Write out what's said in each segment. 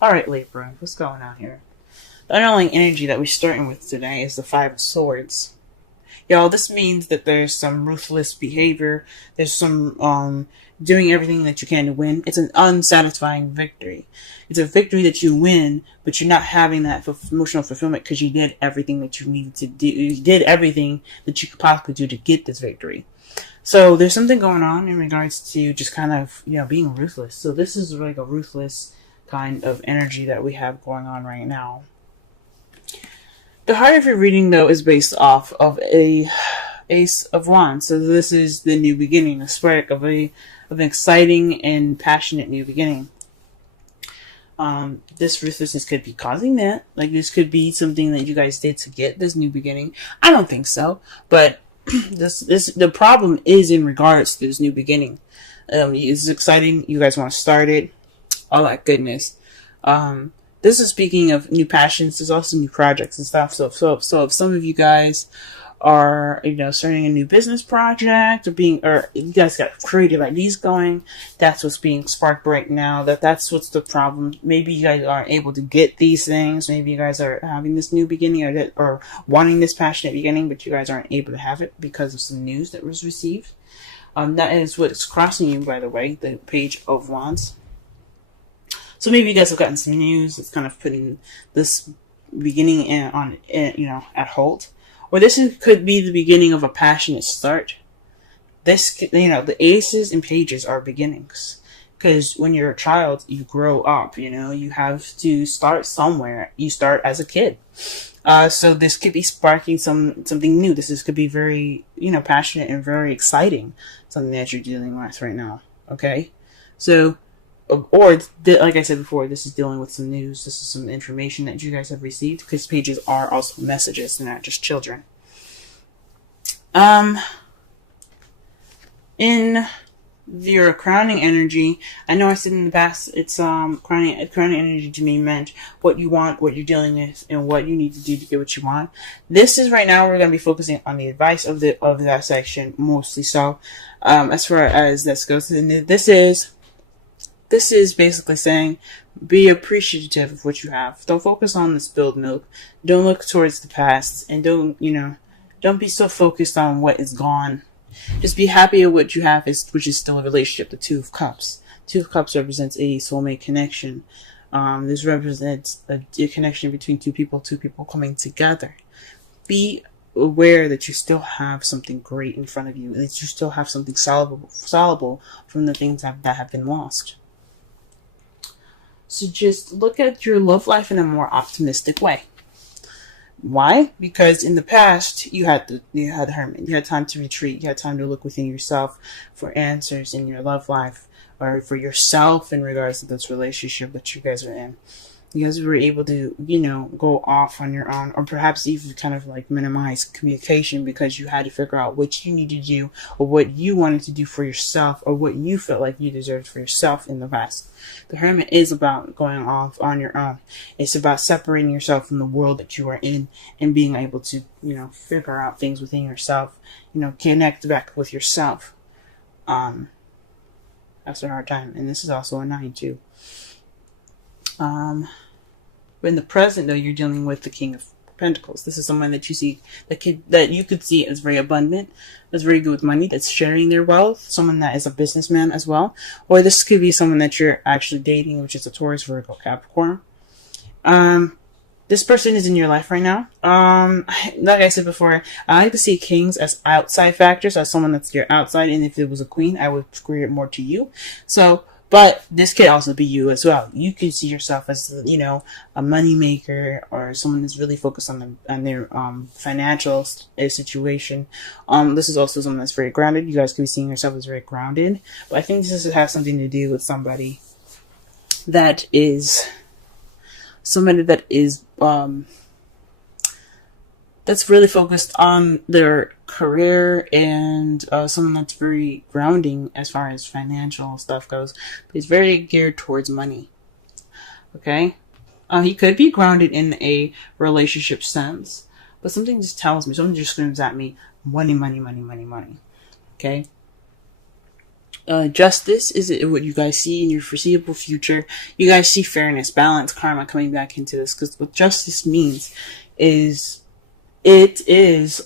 Alright, Libra, what's going on here? The underlying energy that we're starting with today is the Five of Swords. Y'all, this means that there's some ruthless behavior. There's some doing everything that you can to win. It's an unsatisfying victory. It's a victory that you win, but you're not having that emotional fulfillment because you did everything that you needed to do. You did everything that you could possibly do to get this victory. So there's something going on in regards to just kind of, being ruthless. So this is like a ruthless kind of energy that we have going on right now. The heart of your reading, though, is based off of a Ace of Wands. So this is the new beginning, the spark of an exciting and passionate new beginning. This ruthlessness could be causing that. Like, this could be something that you guys did to get this new beginning. I don't think so, but the problem is in regards to this new beginning. It's exciting. You guys want to start it. All that goodness. This is speaking of new passions. There's also new projects and stuff. So if some of you guys are, starting a new business project or you guys got creative ideas going, that's what's being sparked right now. That's what's the problem. Maybe you guys aren't able to get these things. Maybe you guys are having this new beginning or wanting this passionate beginning, but you guys aren't able to have it because of some news that was received. That is what's crossing you, by the way, the Page of Wands. So maybe you guys have gotten some news that's kind of putting this beginning at halt. Or this could be the beginning of a passionate start. The aces and pages are beginnings. Because when you're a child, you grow up, you have to start somewhere. You start as a kid. So this could be sparking something new. This could be very, passionate and very exciting. Something that you're dealing with right now. Okay? So, or like I said before, this is dealing with some news. This is some information that you guys have received, because pages are also messages. They're not just children. In your crowning energy, I know I said in the past, it's crowning energy to me meant what you want, what you're dealing with, and what you need to do to get what you want. This is right now we're going to be focusing on the advice of that section mostly. So, as far as this goes, this is basically saying, be appreciative of what you have. Don't focus on the spilled milk. Don't look towards the past. And don't be so focused on what is gone. Just be happy with what you have, which is still a relationship. The Two of Cups. Two of Cups represents a soulmate connection. This represents a connection between two people coming together. Be aware that you still have something great in front of you. That you still have something soluble from the things that have been lost. So just look at your love life in a more optimistic way. Why? Because in the past, you had the hermit. You had time to retreat. You had time to look within yourself for answers in your love life, or for yourself in regards to this relationship that you guys are in. You guys were able to, go off on your own, or perhaps even kind of like minimize communication because you had to figure out what you needed to do, or what you wanted to do for yourself, or what you felt like you deserved for yourself in the past. The Hermit is about going off on your own. It's about separating yourself from the world that you are in and being able to, figure out things within yourself, connect back with yourself. That's a hard time. And this is also a 9 too. But in the present, though, you're dealing with the King of Pentacles. This is someone that you see, that you could see as very abundant, that's very good with money, that's sharing their wealth, someone that is a businessman as well. Or this could be someone that you're actually dating, which is a Taurus, Virgo, Capricorn. This person is in your life right now. Like I said before, I like to see kings as outside factors, as someone that's your outside, and if it was a queen, I would square it more to you. So, but this could also be you as well. You could see yourself as, a money maker, or someone that's really focused on their financial situation. This is also someone that's very grounded. You guys could be seeing yourself as very grounded. But I think this has something to do with somebody that is that's really focused on their career, and someone that's very grounding as far as financial stuff goes. But he's very geared towards money. Okay? He could be grounded in a relationship sense, but something just tells me, something just screams at me, money, money, money, money, money. Okay? justice is what you guys see in your foreseeable future. You guys see fairness, balance, karma coming back into this, because what justice means is it is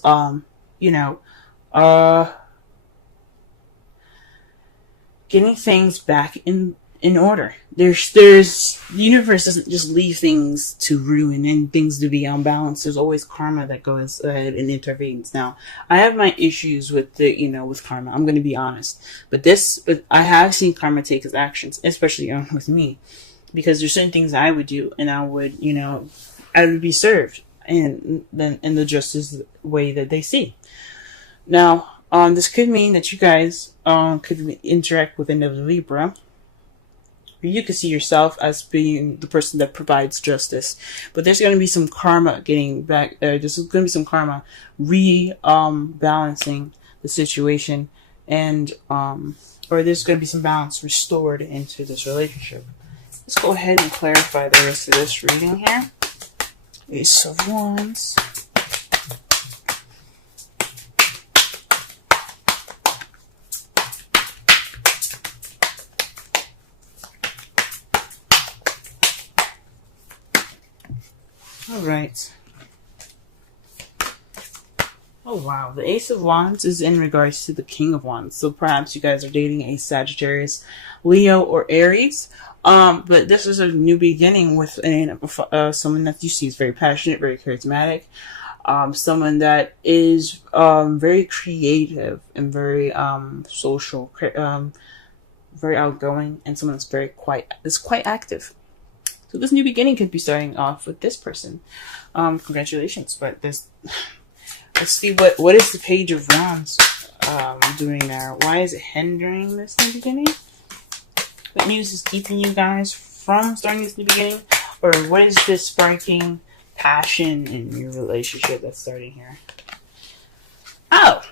getting things back in order. The universe doesn't just leave things to ruin and things to be unbalanced. There's always karma that goes ahead and intervenes. Now, I have my issues with with karma. I'm going to be honest, but I have seen karma take its actions, especially with me, because there's certain things I would do, and I would be served in the justice way that they see. Now, this could mean that you guys could interact with another Libra. You could see yourself as being the person that provides justice, but there's going to be some karma getting back. There's going to be some karma balancing the situation, and or there's going to be some balance restored into this relationship. Let's go ahead and clarify the rest of this reading here. Ace of Wands. Alright. Oh wow, the Ace of Wands is in regards to the King of Wands. So perhaps you guys are dating a Sagittarius, Leo, or Aries. But this is a new beginning with someone that you see is very passionate, very charismatic. Someone that is very creative and very social, very outgoing, and someone that's quite active. So this new beginning could be starting off with this person. Congratulations. But let's see what is the Page of Wands doing there. Why is it hindering this new beginning? What news is keeping you guys from starting this new beginning? Or what is this sparking passion in your relationship that's starting here? Oh!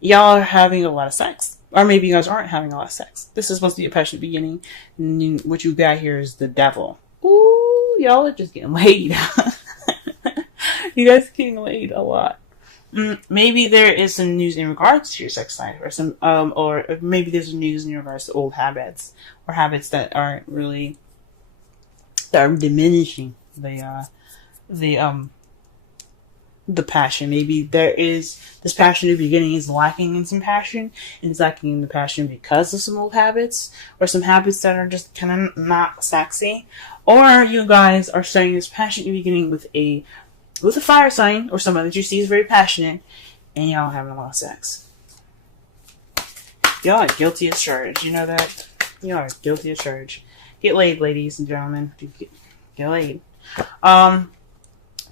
Y'all are having a lot of sex. Or maybe you guys aren't having a lot of sex. This is supposed to be a passionate beginning. And what you got here is the devil. Ooh, y'all are just getting laid. You guys are getting laid a lot. Maybe there is some news in regards to your sex life, or maybe there's some news in regards to old habits, or habits that are diminishing the passion. Maybe there is this passionate beginning is lacking in some passion, and it's lacking in the passion because of some old habits, or some habits that are just kind of not sexy. Or you guys are starting this passionate beginning with a fire sign, or someone that you see is very passionate, and y'all having a lot of sex. Y'all are guilty as charged. You know that? Y'all are guilty as charged. Get laid, ladies and gentlemen. Get laid. To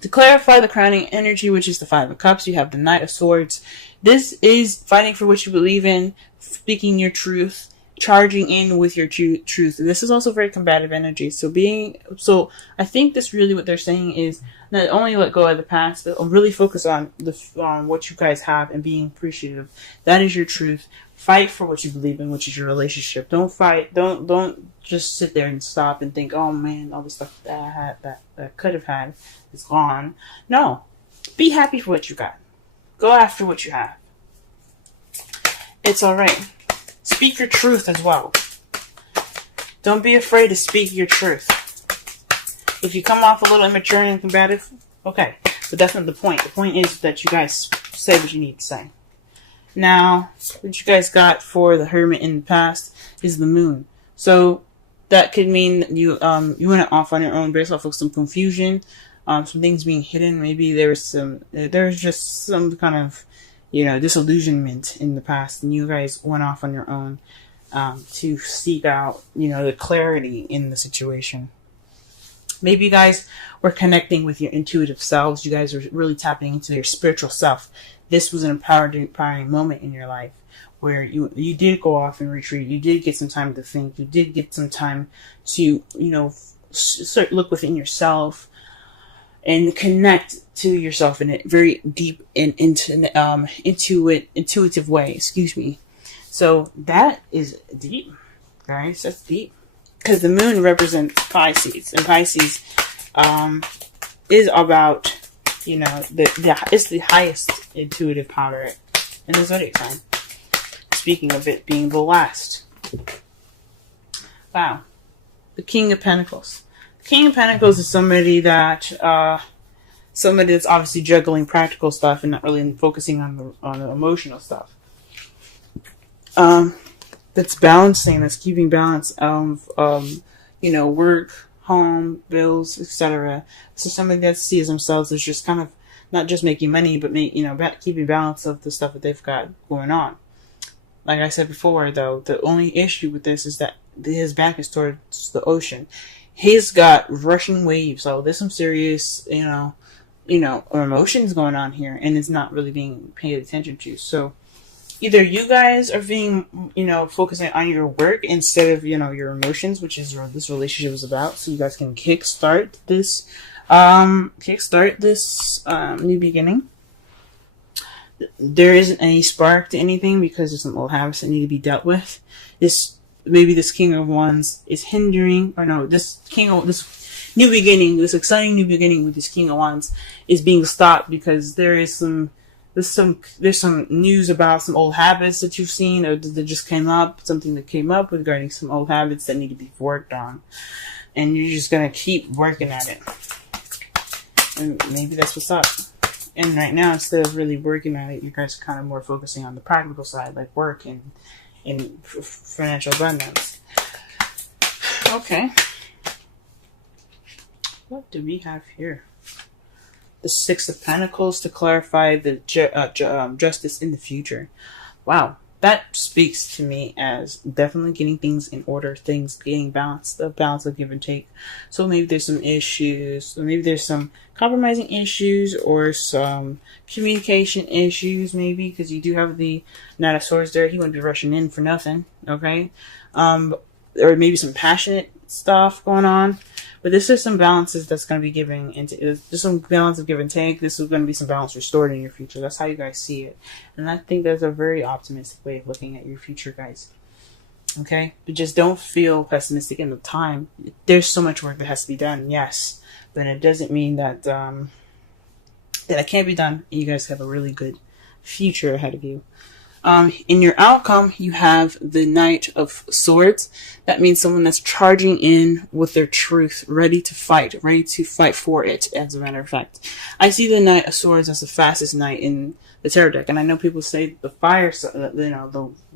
clarify the crowning energy, which is the Five of Cups, you have the Knight of Swords. This is fighting for what you believe in, speaking your truth, charging in with your truth. This is also very combative energy. So I think this really what they're saying is not only let go of the past, but really focus on what you guys have and being appreciative. That is your truth. Fight for what you believe in, which is your relationship. Don't fight. Don't just sit there and stop and think, oh man, all the stuff that I had that I could have had is gone. No. Be happy for what you got. Go after what you have. It's alright. Speak your truth as well. Don't be afraid to speak your truth. If you come off a little immature and combative, okay. But that's not the point. The point is that you guys say what you need to say. Now, what you guys got for the Hermit in the past is the Moon. So that could mean that you went off on your own based off of some confusion, some things being hidden. Maybe there was just some kind of disillusionment in the past, and you guys went off on your own to seek out the clarity in the situation. Maybe you guys were connecting with your intuitive selves. You guys were really tapping into your spiritual self. This was an empowering moment in your life where you did go off and retreat. You did get some time to think. You did get some time to, look within yourself and connect to yourself in a very deep and intuitive way. Excuse me. So that is deep, guys. That's deep. Because the Moon represents Pisces, and Pisces is about it's the highest intuitive power in the zodiac sign. speaking of it being the last. Wow. The King of Pentacles. The King of Pentacles is somebody that's obviously juggling practical stuff and not really focusing on the emotional stuff. That's balancing, that's keeping balance of, work, home, bills, etc. So somebody that sees themselves as just kind of not just making money, but keeping balance of the stuff that they've got going on. Like I said before, though, the only issue with this is that his back is towards the ocean. He's got rushing waves, so there's some serious, emotions going on here, and it's not really being paid attention to. So either you guys are being, focusing on your work instead of, your emotions, which is what this relationship is about. So you guys can kickstart this new beginning. There isn't any spark to anything because there's some old habits that need to be dealt with. This King of Wands is hindering, this new beginning, this exciting new beginning with this King of Wands is being stopped because there's some news about some old habits that you've seen or that just came up, something that came up regarding some old habits that need to be worked on. And you're just going to keep working at it. And maybe that's what's up. And right now, instead of really working at it, you guys are kind of more focusing on the practical side, like work and financial abundance. Okay. What do we have here? The Six of Pentacles to clarify the justice in the future. Wow. That speaks to me as definitely getting things in order, things getting balanced, the balance of give and take. So maybe there's some issues, or maybe there's some compromising issues or some communication issues, maybe, because you do have the Knight of Swords there. He wouldn't be rushing in for nothing, okay? Or maybe some passionate stuff going on. But this is some balances that's going to be giving into. There's some balance of give and take. This is going to be some balance restored in your future. That's how you guys see it. And I think that's a very optimistic way of looking at your future, guys. Okay? But just don't feel pessimistic in the time. There's so much work that has to be done, yes. But it doesn't mean that that it can't be done. You guys have a really good future ahead of you. In your outcome, you have the Knight of Swords. That means someone that's charging in with their truth, ready to fight for it, as a matter of fact. I see the Knight of Swords as the fastest knight in the tarot deck, and I know people say the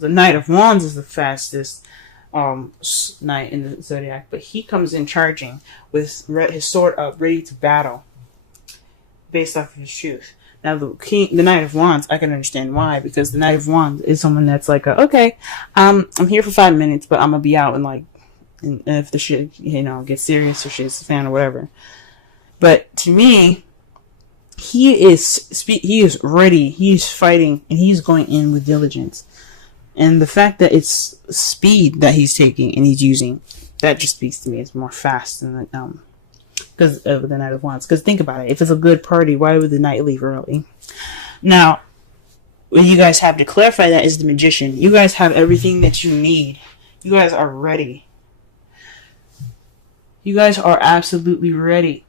Knight of Wands is the fastest knight in the zodiac, but he comes in charging with his sword up, ready to battle, based off of his truth. Now, the Knight of Wands, I can understand why, because the Knight of Wands is someone that's like, okay, I'm here for 5 minutes, but I'm gonna be out and if the shit, gets serious or shit's the fan or whatever. But to me, he is ready, he's fighting, and he's going in with diligence. And the fact that it's speed that he's taking and he's using, that just speaks to me. It's more fast than because of the Knight of Wands. Because think about it. If it's a good party, why would the knight leave early? Now, what you guys have to clarify that is the Magician. You guys have everything that you need. You guys are ready. You guys are absolutely ready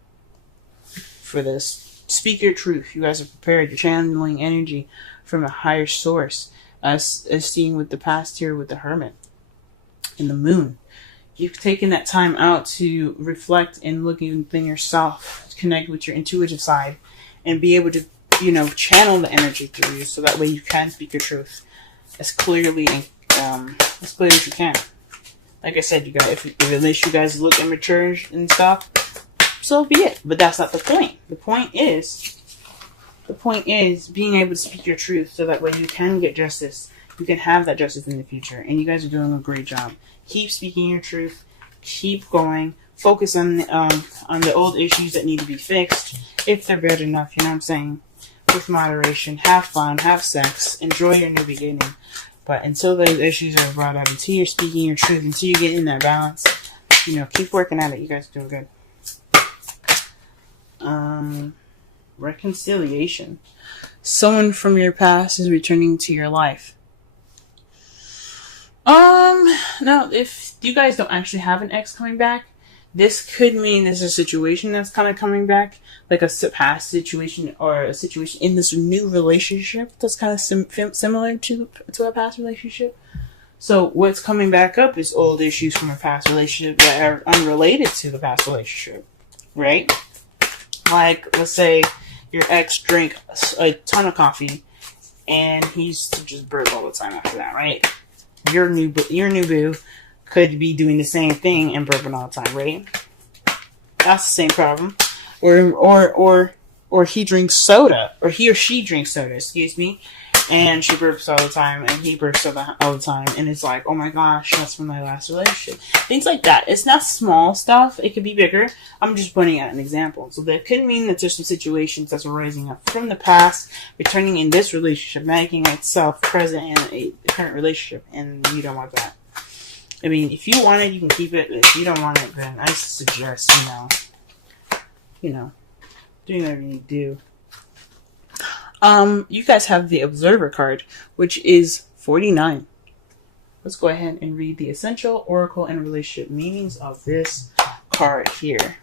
for this. Speak your truth. You guys are prepared. You're channeling energy from a higher source. As seen with the past here with the Hermit and the Moon. You've taken that time out to reflect and look within yourself, connect with your intuitive side, and be able to, channel the energy through you, so that way you can speak your truth as clearly and as clear as you can. Like I said, you guys, if it makes you guys look immature and stuff, so be it. But that's not the point. The point is being able to speak your truth, so that way you can get justice. You can have that justice in the future, and you guys are doing a great job. Keep speaking your truth. Keep going. Focus on the old issues that need to be fixed, if they're bad enough. You know what I'm saying? With moderation. Have fun. Have sex. Enjoy your new beginning. But until those issues are brought up, until you're speaking your truth, until you get in that balance, keep working at it. You guys are doing good. Reconciliation. Someone from your past is returning to your life. Now, if you guys don't actually have an ex coming back, This could mean there's a situation that's kind of coming back, like a past situation or a situation in this new relationship that's kind of similar to a past relationship. So what's coming back up is old issues from a past relationship that are unrelated to the past relationship, right? Like, let's say your ex drank a ton of coffee and he used to just burp all the time after that, right? Your new boo could be doing the same thing and burping all the time, right? That's the same problem. Or he drinks soda, or he or she drinks soda, excuse me, and she burps all the time, and he burps all the time, and it's like, oh my gosh, that's from my last relationship. Things like that. It's not small stuff. It could be bigger. I'm just pointing out an example. So that could mean that there's some situations that's arising up from the past, returning in this relationship, making itself present in a current relationship, and you don't want that. I mean, if you want it, you can keep it. If you don't want it, then I suggest, doing whatever you need to do. You guys have the Observer card, which is 49. Let's go ahead and read the essential oracle and relationship meanings of this card here.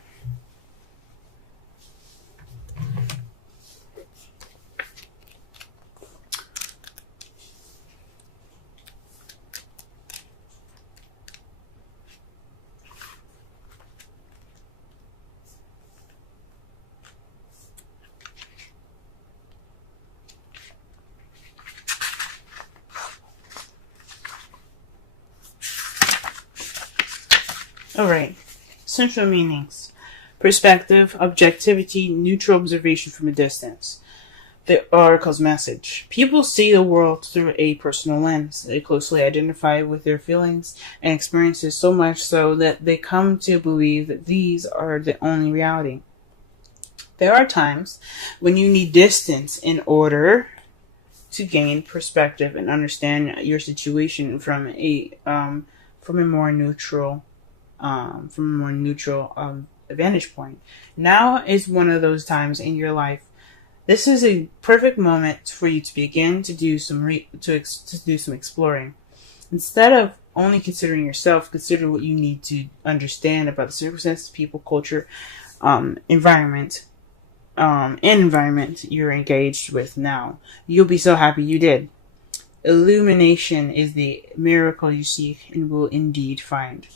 Alright, central meanings. Perspective, objectivity, neutral observation from a distance. The oracle's message. People see the world through a personal lens. They closely identify with their feelings and experiences, so much so that they come to believe that these are the only reality. There are times when you need distance in order to gain perspective and understand your situation from a more neutral vantage point. Now is one of those times in your life. This is a perfect moment for you to begin to do some exploring. Instead of only considering yourself, consider what you need to understand about the circumstances, people, culture, environment you're engaged with now. You'll be so happy you did. Illumination is the miracle you seek and will indeed find.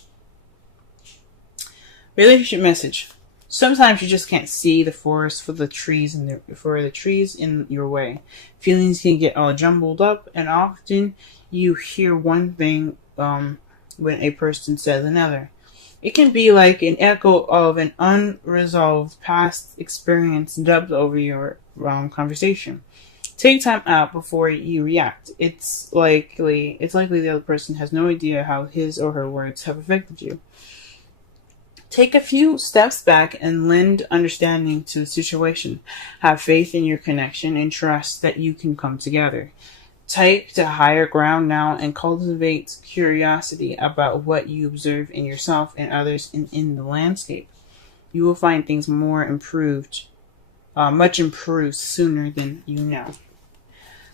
Relationship message. Sometimes you just can't see the forest for the trees in your way. Feelings can get all jumbled up, and often you hear one thing when a person says another. It can be like an echo of an unresolved past experience dubbed over your conversation. Take time out before you react. It's likely the other person has no idea how his or her words have affected you. Take a few steps back and lend understanding to the situation. Have faith in your connection and trust that you can come together. Take to higher ground now and cultivate curiosity about what you observe in yourself and others in the landscape. You will find things much improved sooner than you know.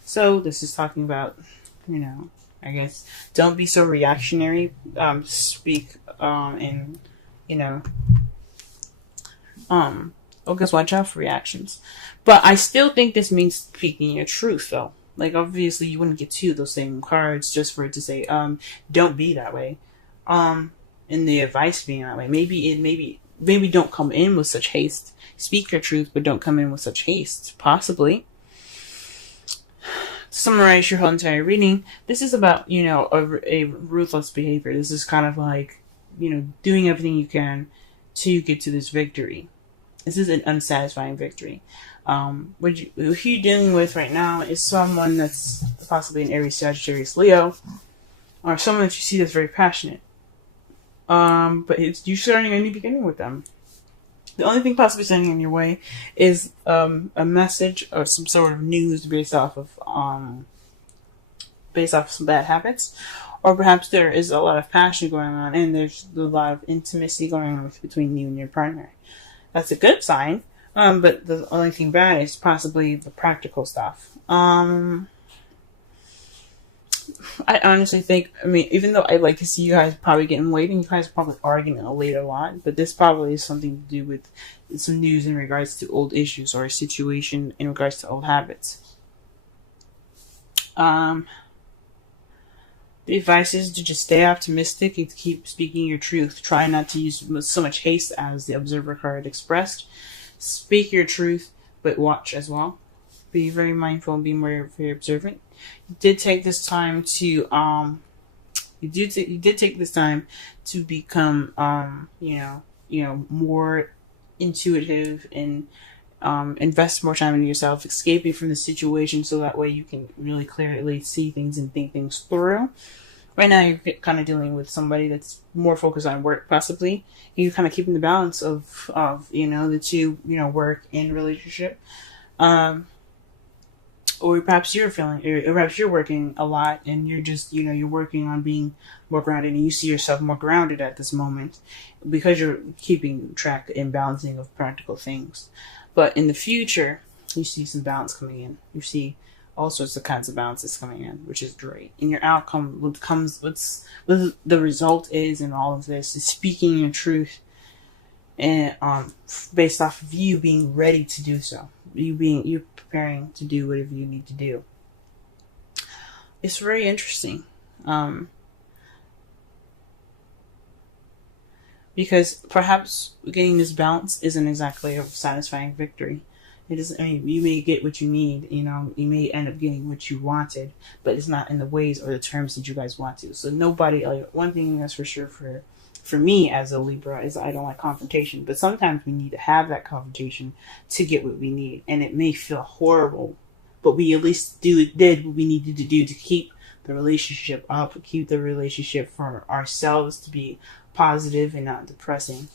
So this is talking about, I guess, don't be so reactionary. Speak and guess watch out for reactions. But I still think this means speaking your truth, though. Like, obviously, you wouldn't get two of those same cards just for it to say, don't be that way. And the advice being that way. Maybe don't come in with such haste. Speak your truth, but don't come in with such haste. Possibly. To summarize your whole entire reading, this is about, a ruthless behavior. This is kind of like, doing everything you can to get to this victory. This is an unsatisfying victory. What you're dealing with right now is someone that's possibly an Aries, Sagittarius, Leo, or someone that you see that's very passionate. But you're starting a new beginning with them. The only thing possibly standing in your way is a message or some sort of news based off of some bad habits. Or perhaps there is a lot of passion going on and there's a lot of intimacy going on between you and your partner. That's a good sign. But the only thing bad is possibly the practical stuff. I honestly think, I mean, even though I like to see you guys probably getting late, and you guys probably arguing late a lot, but this probably is something to do with some news in regards to old issues or a situation in regards to old habits. Um, the advice is to just stay optimistic and to keep speaking your truth. Try not to use so much haste as the observer card expressed. Speak your truth, but watch as well. Be very mindful and be very observant. You did take this time to you did take this time to become more intuitive and invest more time in yourself, escaping from the situation, so that way you can really clearly see things and think things through. Right now, you're kind of dealing with somebody that's more focused on work, possibly. You're kind of keeping the balance of the two, work and relationship. Or perhaps you're or perhaps you're working a lot and you're just, you're working on being more grounded, and you see yourself more grounded at this moment because you're keeping track and balancing of practical things. But in the future, you see some balance coming in. You see all sorts of kinds of balances coming in, which is great. And your outcome, what the result is in all of this is speaking your truth, and based off of you being ready to do so. You preparing to do whatever you need to do. It's very interesting. Because perhaps getting this balance isn't exactly a satisfying victory. It isn't. I mean, you may get what you need. You may end up getting what you wanted, but it's not in the ways or the terms that you guys want to. So nobody. One thing that's for sure for me as a Libra is I don't like confrontation. But sometimes we need to have that confrontation to get what we need, and it may feel horrible, but we at least did what we needed to do to keep the relationship up, keep the relationship for ourselves to be positive and not depressing.